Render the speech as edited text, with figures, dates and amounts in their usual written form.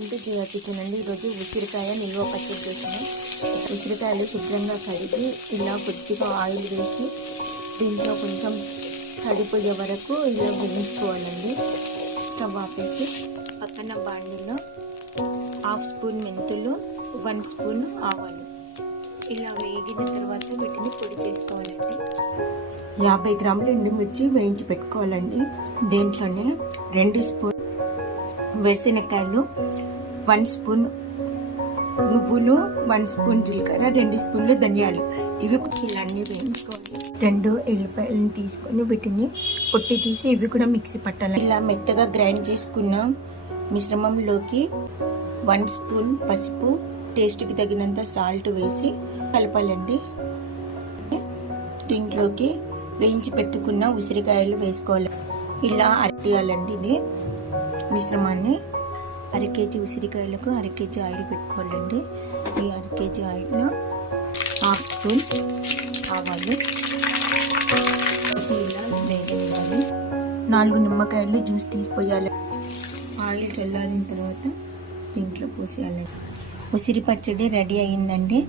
Kitchen అండి. ఈరోజు ఉసిరికాయ నిల్వ పచ్చడి చేసాను. ఉసిరికాయలు శుభ్రంగా కడిగి ఇలా కొద్దిగా ఆయిల్ వేసి దీంట్లో కొంచెం తడిపోయే వరకు ఇలా వేయించుకోవాలండి. స్టవ్ ఆపేసి పక్కన బాండీలో 1/2 స్పూన్ మెంతులు, 1 స్పూన్ ఆవాలు ఇలా వేగిన తర్వాత వీటిని పొడి చేసుకోవాలండి. 50 గ్రాముల ఎండుమిర్చి వేయించి పెట్టుకోవాలండి. దీంట్లోనే 2 స్పూన్ వేరుశెనగకాయలు, 1 స్పూన్ నువ్వులు, 1 స్పూన్ జీలకర్ర, 2 స్పూన్లు ధనియాలు, ఇవి ఇలా అన్నీ వేయించుకోవాలి. 2 ఎల్లిపాయలను తీసుకొని వీటిని పొట్టి తీసి ఇవి కూడా మిక్సీ పట్టాలి. ఇలా మెత్తగా గ్రైండ్ చేసుకున్న మిశ్రమంలోకి 1 స్పూన్ పసుపు, టేస్ట్కి తగినంత సాల్ట్ వేసి కలపాలండి. దీంట్లోకి వేయించి పెట్టుకున్న ఉసిరికాయలు వేసుకోవాలి. ఇలా అరటియాలండి. ఇది మిశ్రమాన్ని 1/2 కేజీ ఉసిరికాయలకు 1/2 కేజీ ఆయిల్ పెట్టుకోవాలండి. ఈ 1/2 కేజీ ఆయిల్లో 1/2 స్పూన్ ఆవాలు ఇలా వేగనివ్వాలి. 4 నిమ్మకాయలు జ్యూస్ తీసిపోయాలి. ఆయిల్ చల్లారిన తర్వాత దీంట్లో పోసేయాలండి. ఉసిరి పచ్చడి రెడీ అయ్యిందండి.